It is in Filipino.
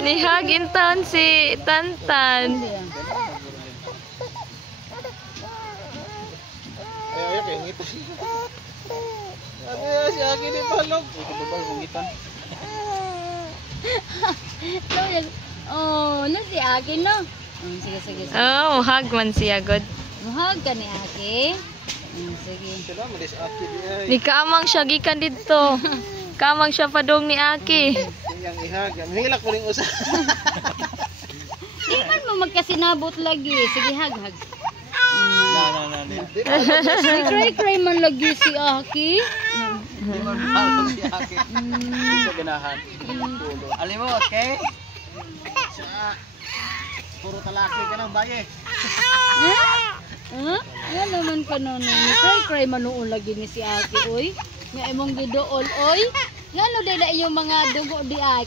Nihag in town si Tantan. Ay, kayo ngipos. Ano si Aki ni Balog? Ito ba hungitan? Oh, na si Aki no. Sige. Oh, hug man siya god. Muhag ka ni Aki. Sige. Sila mo si Aki di ay. Ni kaamang siya gikan dito. Kamang siya padong ni Aki. Yang ihag, yang hilak ko ring usa. Di man mo magkasinabot lagi. Sige, hag. Na. Cry man lagi si Aki. Di man balog si Aki. Sa ganahan. Ali mo, okay? Puro talaki ka ng baye. Yan naman ka noon. Cry man noon lagi ni si Aki, oy. Nga imong gidool, oy. Nga no dila yung mga dugo di Aki.